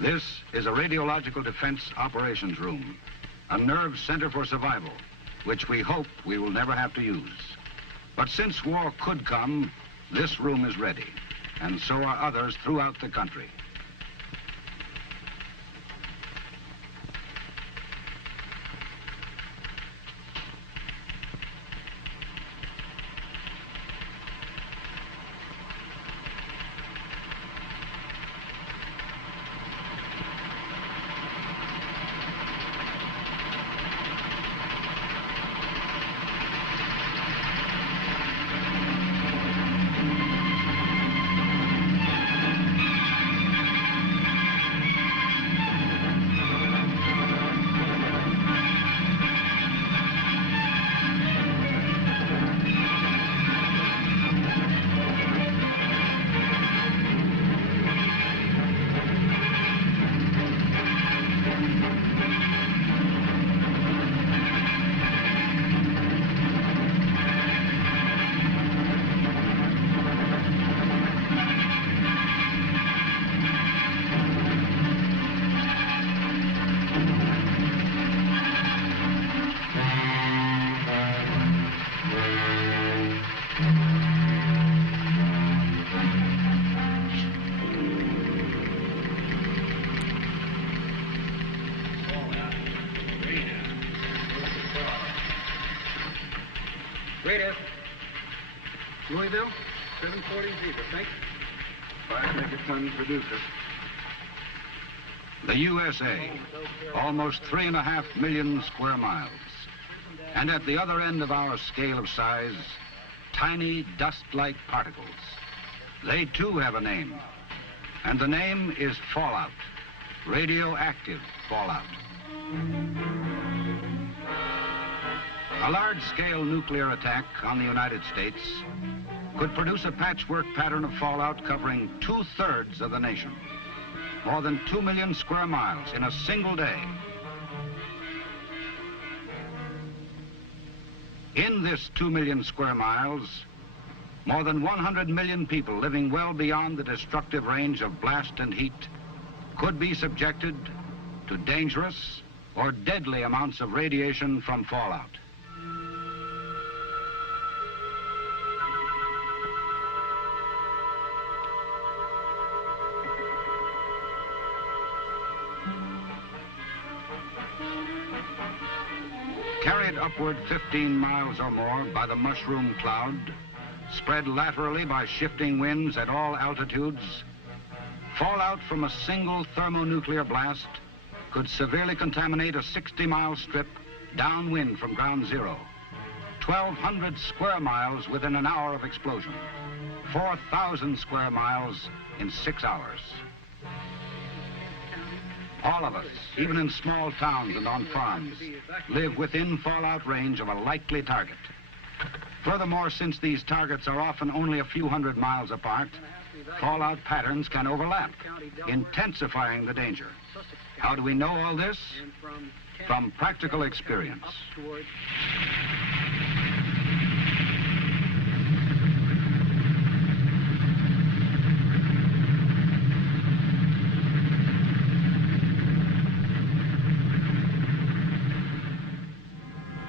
This is a Radiological Defense operations room, a nerve center for survival, which we hope we will never have to use. But since war could come, this room is ready, and so are others throughout the country. Radio. Louisville, 740 Zebra, thanks. Fire, make it ton producer. The USA, almost 3.5 million square miles. And at the other end of our scale of size, tiny dust-like particles. They too have a name. And the name is fallout, radioactive fallout. A large-scale nuclear attack on the United States could produce a patchwork pattern of fallout covering 2/3 of the nation, more than 2 million square miles in a single day. In this 2 million square miles, more than 100 million people living well beyond the destructive range of blast and heat could be subjected to dangerous or deadly amounts of radiation from fallout. Carried upward 15 miles or more by the mushroom cloud, spread laterally by shifting winds at all altitudes, fallout from a single thermonuclear blast could severely contaminate a 60-mile strip downwind from ground zero, 1,200 square miles within an hour of explosion, 4,000 square miles in 6 hours. All of us, even in small towns and on farms, live within fallout range of a likely target. Furthermore, since these targets are often only a few hundred miles apart, fallout patterns can overlap, intensifying the danger. How do we know all this? From practical experience.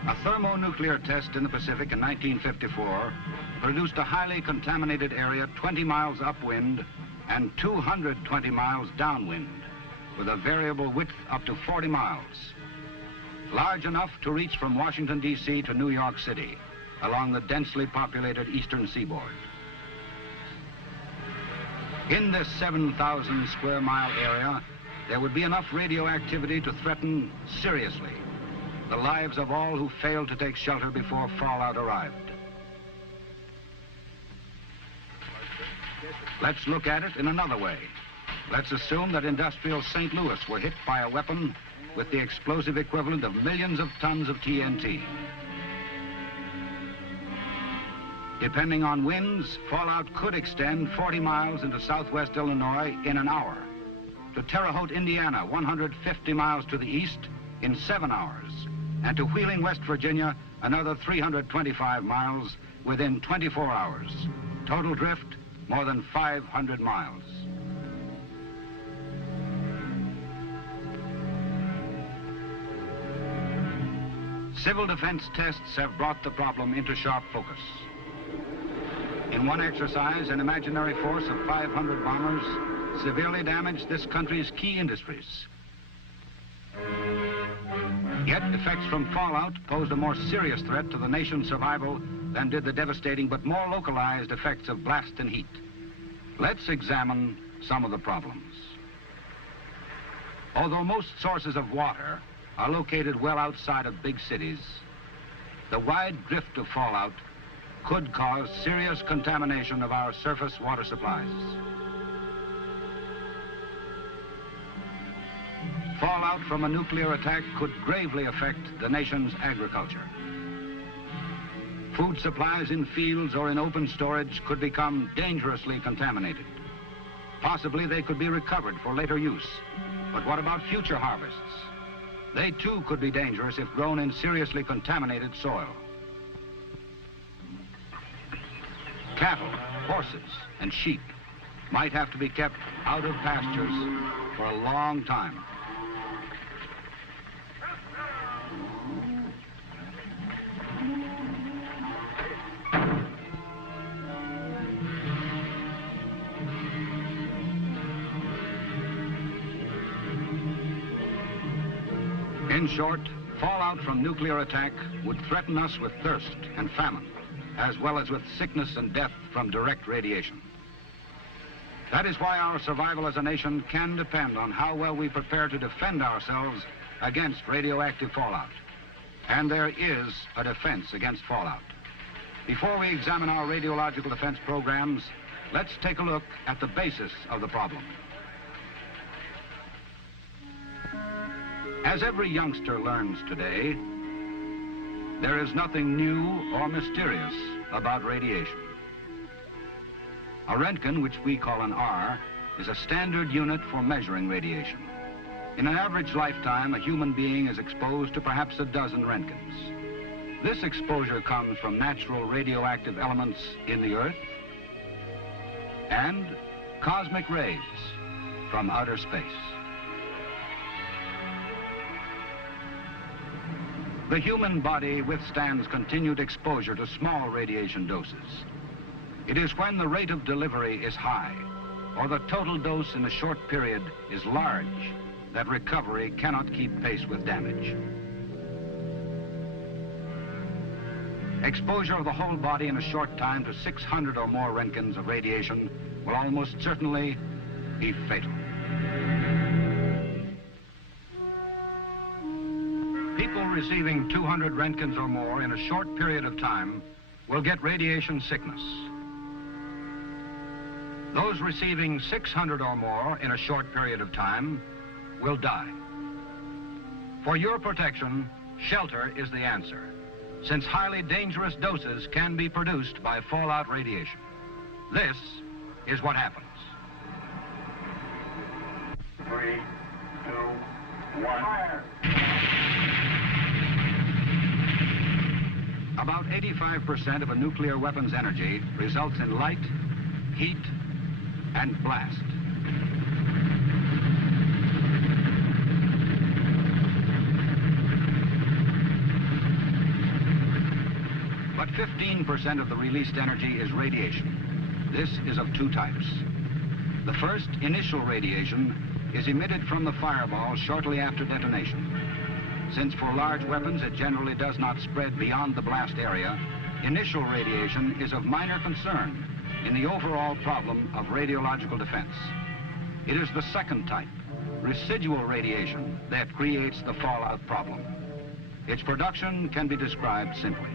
A thermonuclear test in the Pacific in 1954 produced a highly contaminated area 20 miles upwind and 220 miles downwind, with a variable width up to 40 miles, large enough to reach from Washington, D.C. to New York City, along the densely populated eastern seaboard. In this 7,000 square mile area, there would be enough radioactivity to threaten seriously the lives of all who failed to take shelter before fallout arrived. Let's look at it in another way. Let's assume that industrial St. Louis were hit by a weapon with the explosive equivalent of millions of tons of TNT. Depending on winds, fallout could extend 40 miles into southwest Illinois in an hour, to Terre Haute, Indiana, 150 miles to the east in 7 hours, and to Wheeling, West Virginia, another 325 miles within 24 hours. Total drift, more than 500 miles. Civil defense tests have brought the problem into sharp focus. In one exercise, an imaginary force of 500 bombers severely damaged this country's key industries. Yet effects from fallout posed a more serious threat to the nation's survival than did the devastating but more localized effects of blast and heat. Let's examine some of the problems. Although most sources of water are located well outside of big cities, the wide drift of fallout could cause serious contamination of our surface water supplies. Fallout from a nuclear attack could gravely affect the nation's agriculture. Food supplies in fields or in open storage could become dangerously contaminated. Possibly they could be recovered for later use. But what about future harvests? They too could be dangerous if grown in seriously contaminated soil. Cattle, horses, and sheep might have to be kept out of pastures for a long time. In short, fallout from nuclear attack would threaten us with thirst and famine, as well as with sickness and death from direct radiation. That is why our survival as a nation can depend on how well we prepare to defend ourselves against radioactive fallout. And there is a defense against fallout. Before we examine our radiological defense programs, let's take a look at the basis of the problem. As every youngster learns today, there is nothing new or mysterious about radiation. A Roentgen, which we call an R, is a standard unit for measuring radiation. In an average lifetime, a human being is exposed to perhaps a dozen Roentgens. This exposure comes from natural radioactive elements in the Earth and cosmic rays from outer space. The human body withstands continued exposure to small radiation doses. It is when the rate of delivery is high, or the total dose in a short period is large, that recovery cannot keep pace with damage. Exposure of the whole body in a short time to 600 or more Roentgens of radiation will almost certainly be fatal. People receiving 200 Roentgens or more in a short period of time will get radiation sickness. Those receiving 600 or more in a short period of time will die. For your protection, shelter is the answer, since highly dangerous doses can be produced by fallout radiation. This is what happens. 3, 2, 1. Fire! About 85% of a nuclear weapon's energy results in light, heat, and blast. But 15% of the released energy is radiation. This is of two types. The first, initial radiation, is emitted from the fireball shortly after detonation. Since for large weapons it generally does not spread beyond the blast area, initial radiation is of minor concern in the overall problem of radiological defense. It is the second type, residual radiation, that creates the fallout problem. Its production can be described simply.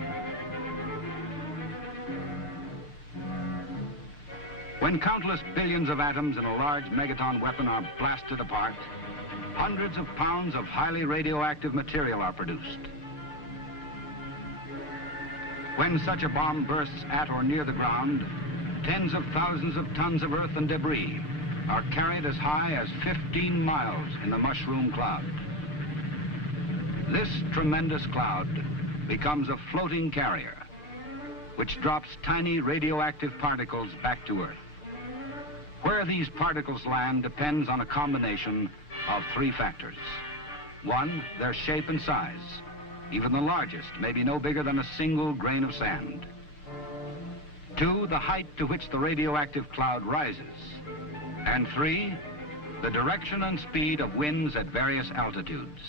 When countless billions of atoms in a large megaton weapon are blasted apart, hundreds of pounds of highly radioactive material are produced. When such a bomb bursts at or near the ground, tens of thousands of tons of earth and debris are carried as high as 15 miles in the mushroom cloud. This tremendous cloud becomes a floating carrier, which drops tiny radioactive particles back to Earth. Where these particles land depends on a combination of three factors. One, their shape and size. Even the largest may be no bigger than a single grain of sand. 2, the height to which the radioactive cloud rises. And 3, the direction and speed of winds at various altitudes.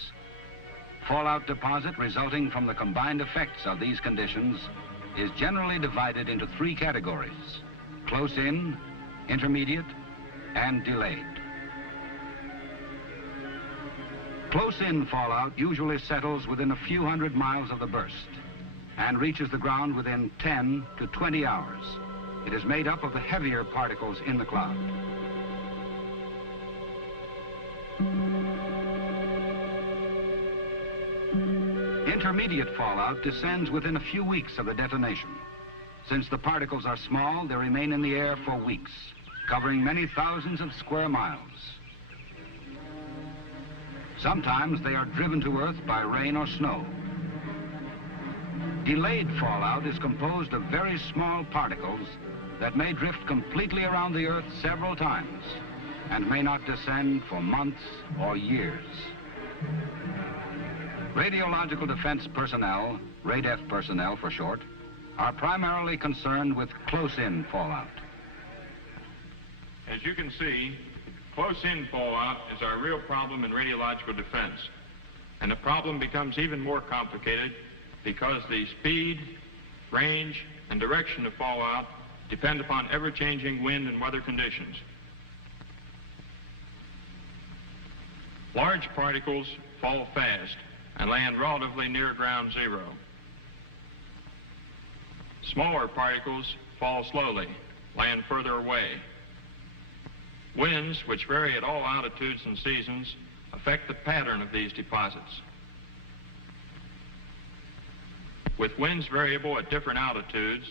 Fallout deposit resulting from the combined effects of these conditions is generally divided into 3 categories: close in, intermediate, and delayed. Close-in fallout usually settles within a few hundred miles of the burst and reaches the ground within 10 to 20 hours. It is made up of the heavier particles in the cloud. Intermediate fallout descends within a few weeks of the detonation. Since the particles are small, they remain in the air for weeks, covering many thousands of square miles. Sometimes they are driven to Earth by rain or snow. Delayed fallout is composed of very small particles that may drift completely around the Earth several times and may not descend for months or years. Radiological Defense personnel, RADEF personnel for short, are primarily concerned with close-in fallout. As you can see, close-in fallout is our real problem in radiological defense. And the problem becomes even more complicated because the speed, range, and direction of fallout depend upon ever-changing wind and weather conditions. Large particles fall fast and land relatively near ground zero. Smaller particles fall slowly, land further away. Winds, which vary at all altitudes and seasons, affect the pattern of these deposits. With winds variable at different altitudes,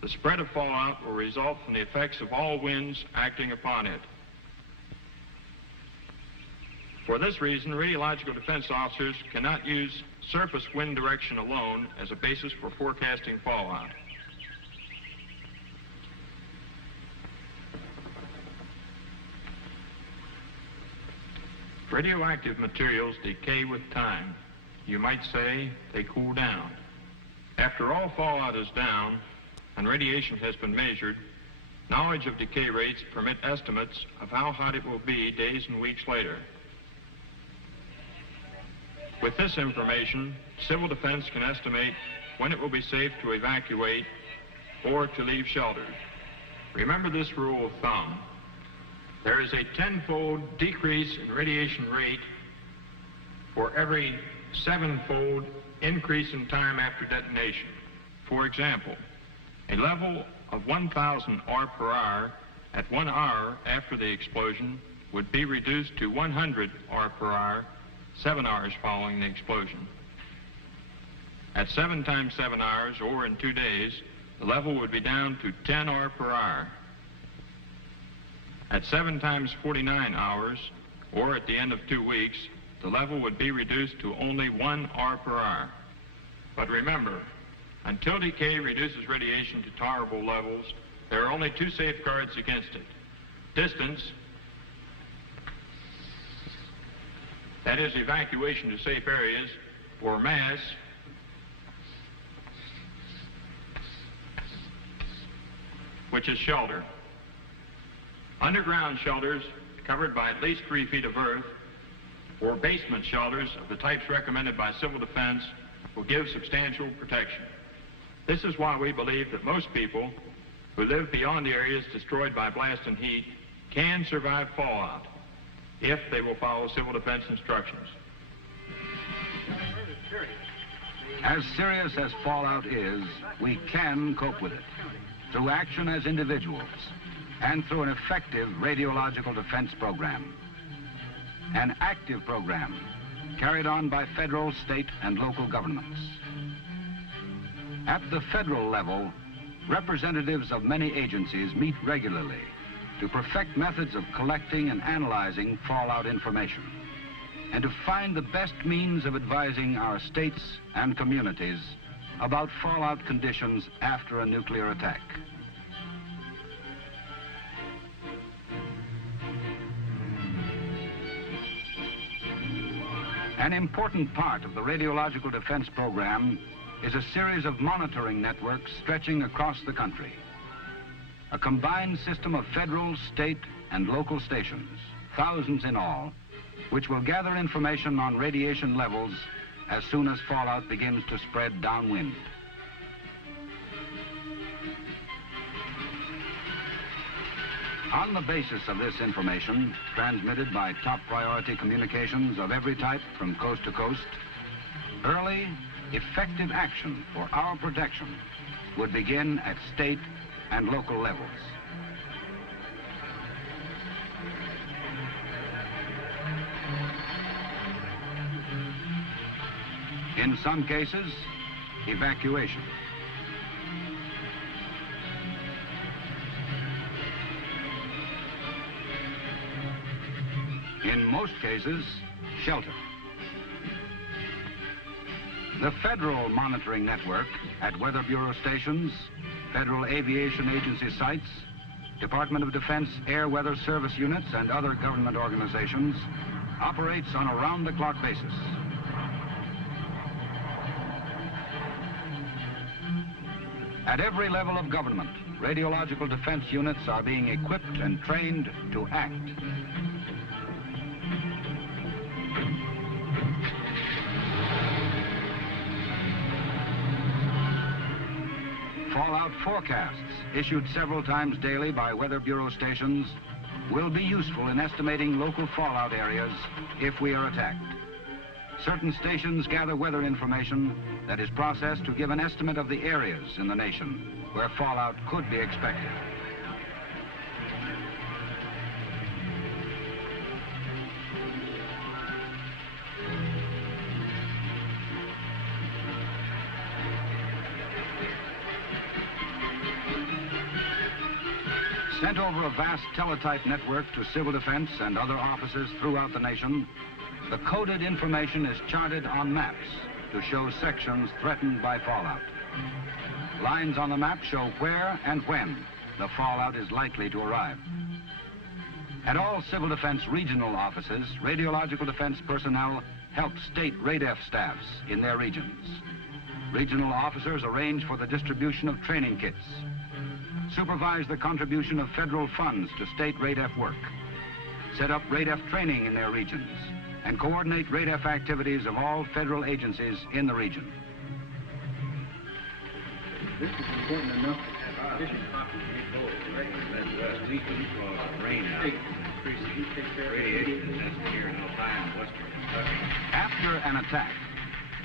the spread of fallout will result from the effects of all winds acting upon it. For this reason, radiological defense officers cannot use surface wind direction alone as a basis for forecasting fallout. Radioactive materials decay with time. You might say they cool down. After all fallout is down and radiation has been measured, knowledge of decay rates permit estimates of how hot it will be days and weeks later. With this information, civil defense can estimate when it will be safe to evacuate or to leave shelter. Remember this rule of thumb. There is a 10-fold decrease in radiation rate for every 7-fold increase in time after detonation. For example, a level of 1,000 R per hour at 1 hour after the explosion would be reduced to 100 R per hour 7 hours following the explosion. At 7 times 7 hours, or in 2 days, the level would be down to 10 R per hour. At 7 times 49 hours, or at the end of 2 weeks, the level would be reduced to only 1 R per hour. But remember, until decay reduces radiation to tolerable levels, there are only 2 safeguards against it. Distance, that is evacuation to safe areas, or mass, which is shelter. Underground shelters covered by at least 3 feet of earth, or basement shelters of the types recommended by civil defense, will give substantial protection. This is why we believe that most people who live beyond the areas destroyed by blast and heat can survive fallout if they will follow civil defense instructions. As serious as fallout is, we can cope with it through action as individuals and through an effective radiological defense program. An active program carried on by federal, state, and local governments. At the federal level, representatives of many agencies meet regularly to perfect methods of collecting and analyzing fallout information and to find the best means of advising our states and communities about fallout conditions after a nuclear attack. An important part of the Radiological Defense program is a series of monitoring networks stretching across the country. A combined system of federal, state, and local stations, thousands in all, which will gather information on radiation levels as soon as fallout begins to spread downwind. On the basis of this information, transmitted by top priority communications of every type from coast to coast, early, effective action for our protection would begin at state and local levels. In some cases, evacuation. In most cases, shelter. The federal monitoring network at Weather Bureau stations, Federal Aviation Agency sites, Department of Defense Air Weather Service units, and other government organizations operates on a round-the-clock basis. At every level of government, radiological defense units are being equipped and trained to act. Fallout forecasts, issued several times daily by Weather Bureau stations, will be useful in estimating local fallout areas if we are attacked. Certain stations gather weather information that is processed to give an estimate of the areas in the nation where fallout could be expected. Sent over a vast teletype network to civil defense and other offices throughout the nation, the coded information is charted on maps to show sections threatened by fallout. Lines on the map show where and when the fallout is likely to arrive. At all civil defense regional offices, radiological defense personnel help state RADEF staffs in their regions. Regional officers arrange for the distribution of training kits, supervise the contribution of federal funds to state RADEF work, set up RADEF training in their regions, and coordinate RADEF activities of all federal agencies in the region. This is important enough to have sufficient copies to get both Midwest weekly because rain out increasing radiation that's here in Ohio and western Kentucky. After an attack,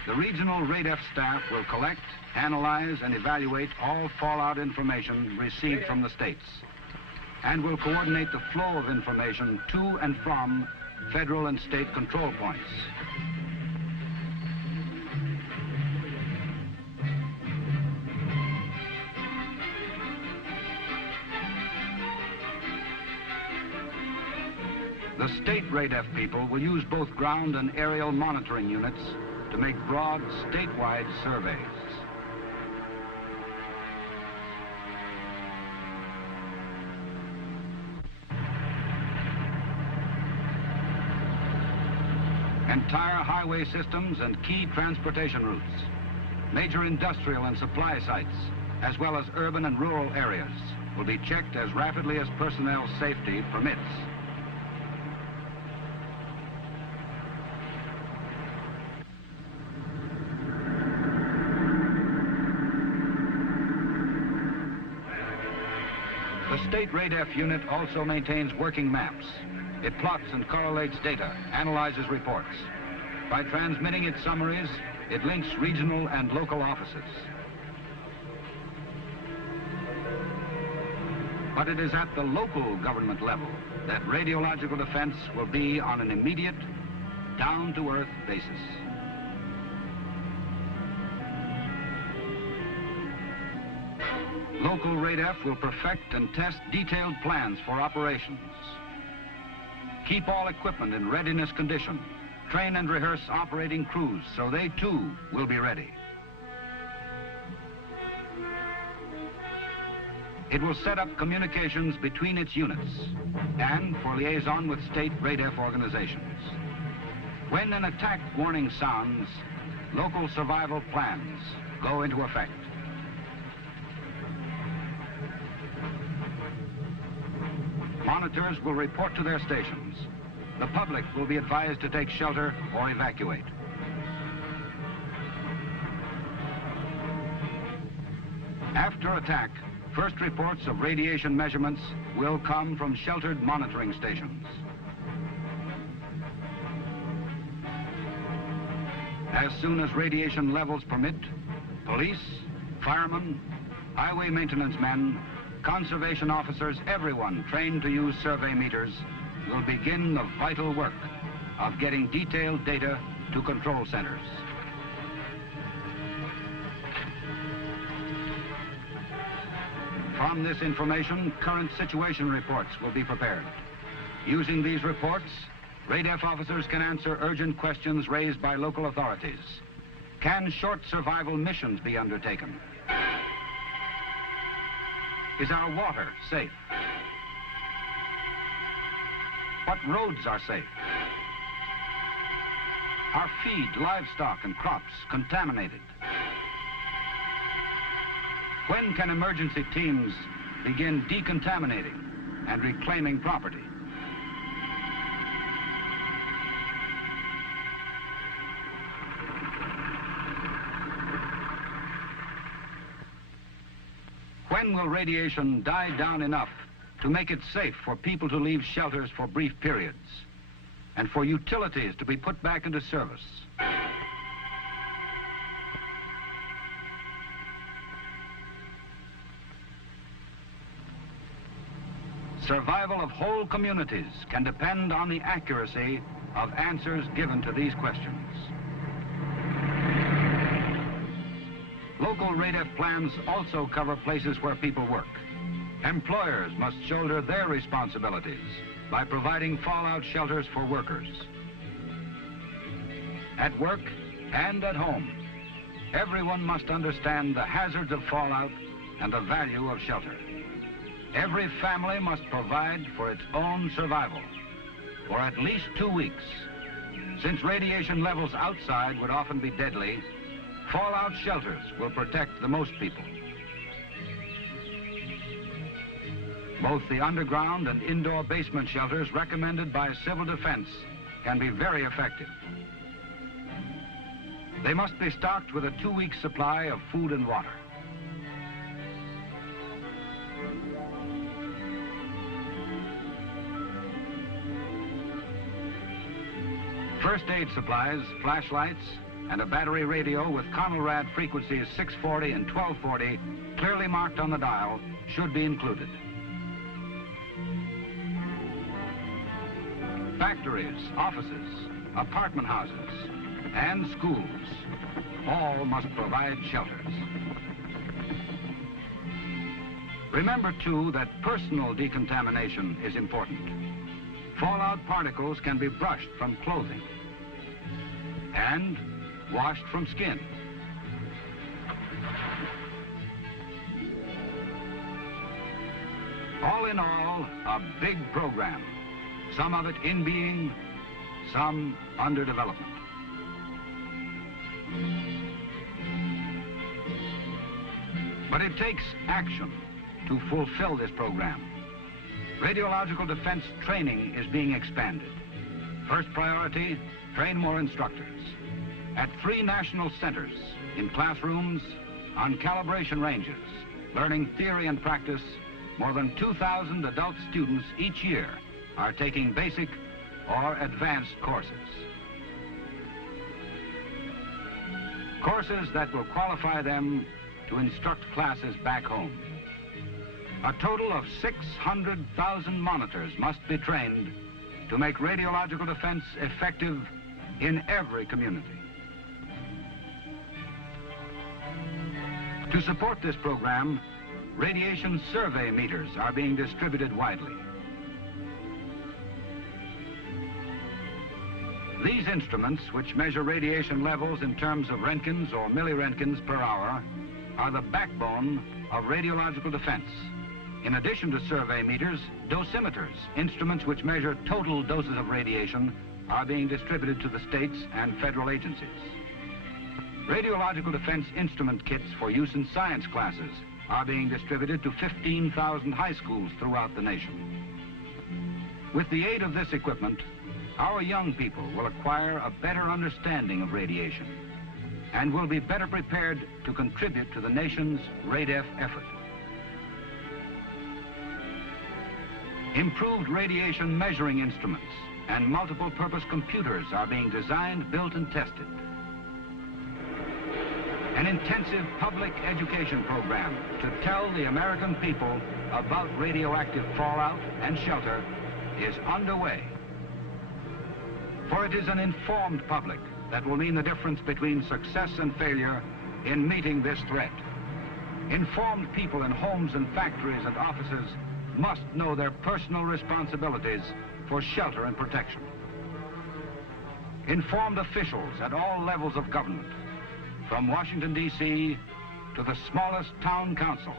the regional RADEF staff will collect, analyze, and evaluate all fallout information received from the states, and will coordinate the flow of information to and from federal and state control points. The state RADEF people will use both ground and aerial monitoring units to make broad statewide surveys. Entire highway systems and key transportation routes, major industrial and supply sites, as well as urban and rural areas, will be checked as rapidly as personnel safety permits. The state RADEF unit also maintains working maps. It plots and correlates data, analyzes reports. By transmitting its summaries, it links regional and local offices. But it is at the local government level that radiological defense will be on an immediate, down-to-earth basis. Local RADEF will perfect and test detailed plans for operations. Keep all equipment in readiness condition. Train and rehearse operating crews so they too will be ready. It will set up communications between its units and for liaison with state RADEF organizations. When an attack warning sounds, local survival plans go into effect. Monitors will report to their stations. The public will be advised to take shelter or evacuate. After attack, first reports of radiation measurements will come from sheltered monitoring stations. As soon as radiation levels permit, police, firemen, highway maintenance men, conservation officers, everyone trained to use survey meters will begin the vital work of getting detailed data to control centers. From this information, current situation reports will be prepared. Using these reports, RADEF officers can answer urgent questions raised by local authorities. Can short survival missions be undertaken? Is our water safe? What roads are safe? Are feed, livestock, and crops contaminated? When can emergency teams begin decontaminating and reclaiming property? When will radiation die down enough to make it safe for people to leave shelters for brief periods and for utilities to be put back into service? Survival of whole communities can depend on the accuracy of answers given to these questions. Local RADEF plans also cover places where people work. Employers must shoulder their responsibilities by providing fallout shelters for workers. At work and at home, everyone must understand the hazards of fallout and the value of shelter. Every family must provide for its own survival for at least 2 weeks. Since radiation levels outside would often be deadly, fallout shelters will protect the most people. Both the underground and indoor basement shelters recommended by Civil Defense can be very effective. They must be stocked with a 2-week supply of food and water. First aid supplies, flashlights, and a battery radio with CONELRAD frequencies 640 and 1240 clearly marked on the dial should be included. Factories, offices, apartment houses, and schools all must provide shelters. Remember, too, that personal decontamination is important. Fallout particles can be brushed from clothing and washed from skin. All in all, a big program. Some of it in being, some under development. But it takes action to fulfill this program. Radiological defense training is being expanded. First priority, train more instructors. At 3 national centers, in classrooms, on calibration ranges, learning theory and practice, more than 2,000 adult students each year are taking basic or advanced courses. Courses that will qualify them to instruct classes back home. A total of 600,000 monitors must be trained to make radiological defense effective in every community. To support this program, radiation survey meters are being distributed widely. These instruments, which measure radiation levels in terms of Roentgens or milliroentgens per hour, are the backbone of radiological defense. In addition to survey meters, dosimeters, instruments which measure total doses of radiation, are being distributed to the states and federal agencies. Radiological defense instrument kits for use in science classes are being distributed to 15,000 high schools throughout the nation. With the aid of this equipment, our young people will acquire a better understanding of radiation and will be better prepared to contribute to the nation's RADEF effort. Improved radiation measuring instruments and multiple-purpose computers are being designed, built, and tested. An intensive public education program to tell the American people about radioactive fallout and shelter is underway. For it is an informed public that will mean the difference between success and failure in meeting this threat. Informed people in homes and factories and offices must know their personal responsibilities for shelter and protection. Informed officials at all levels of government, from Washington, D.C. to the smallest town council,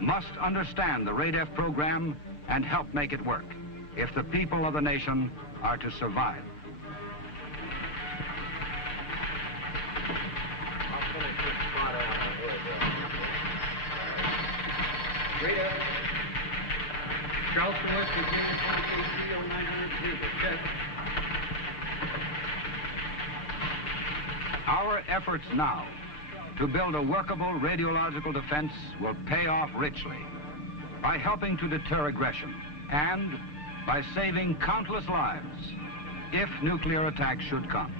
must understand the RADEF program and help make it work if the people of the nation are to survive. RADEF, Charleston, West Virginia, 4KC 0900 check. Our efforts now to build a workable radiological defense will pay off richly by helping to deter aggression and by saving countless lives if nuclear attack should come.